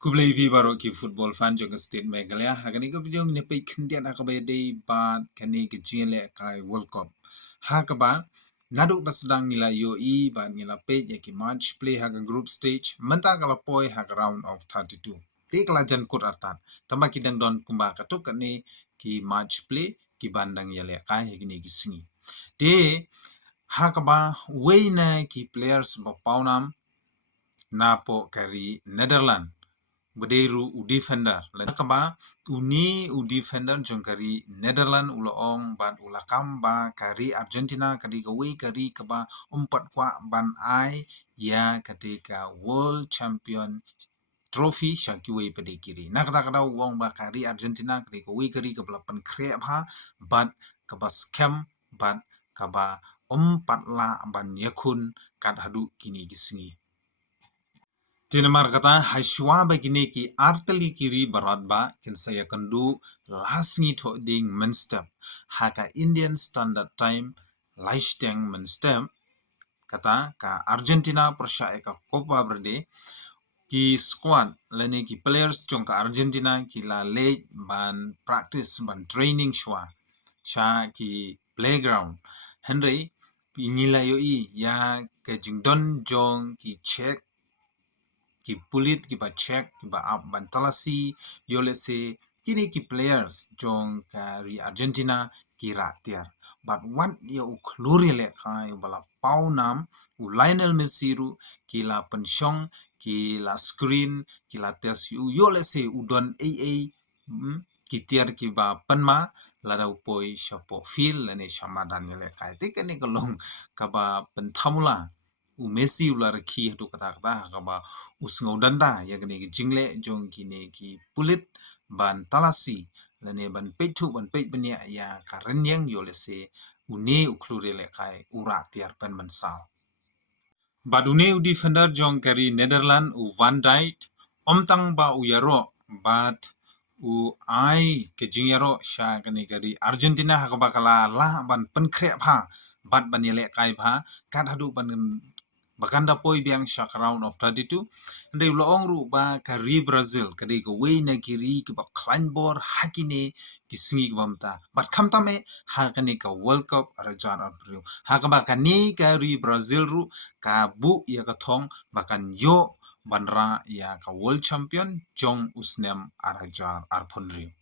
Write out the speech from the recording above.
Kublai pi baro ki football fan jong state Meghalaya hakani ko video ni pe khindian hakaba day bat kani ki jingle kai World Cup hakaba nadu basdang nila yo I ba nila pe ya ki match play haga group stage menta kala poi haga round of 32 te kala jan kut artat tamba kidang don kumba katuk kani ki match play ki bandang yale kai higini ki singi te hakaba wayna ki players ba paunam napo kari Netherlands Bederu u defender lakaba uni u defender jongkari Netherlands uloong ban ulakam ba kari Argentina kari gawe kari kaba umpat kwa ban ai ya ketika world champion trophy shakiwe pada kiri nakata kada wong ba kari Argentina kari gawe kari kabla pan krep ha bat kaba scam bat kaba umpat la ban yakun kad hadu kini gisingi Tinamar kata haiswa begini ki arteli kiri barat ba kin saya kendu lasngi to ding menstep haka Indian Standard Time laisteng menstep kata ka Argentina persya eka Copa Verde ki squad lene ki players jong ka Argentina ki la late ban practice ban training shwa sha ki playground Henry pinila yo ya ke jingdon jong ki check ki pulit ki ba check ki ba up ban talasi yole se kini ki players jong kari Argentina ki ratiar but one ya ukluri le kai bala paunam u Lionel Messi ru ki la pensyong ki la screen ki la tes u yole se udon AA ki tiar ki ba penma lada upoi shapo feel lene shamadan yele kai te kani kalong kaba pentamula u Messi ular ki hatu kata-kata kaba usngau danda ya gani jingle jong kini ki pulit ban talasi lane ban petu ban peit benia ya karenyang yolese une uklure le kai ura tiar pen mensal badune u defender jong kari Netherlands u Van Dijk omtang ba u yaro bat u ai ke jingyaro sha gani kari Argentina hakaba kala la ban penkre pha bat ban yele kai pha kat hadu ban bakanda poi biang syak round of 32 ndai loong ru ba kari Brazil kadi ko way na kiri ki ba kleinbor hakine ki singi bamta bat khamtam hakane ka World Cup rajan abru hakaba kani kari Brazil ru ka bu ya ka thong bakan yo banra ya ka world champion jong usnem arajar arphonri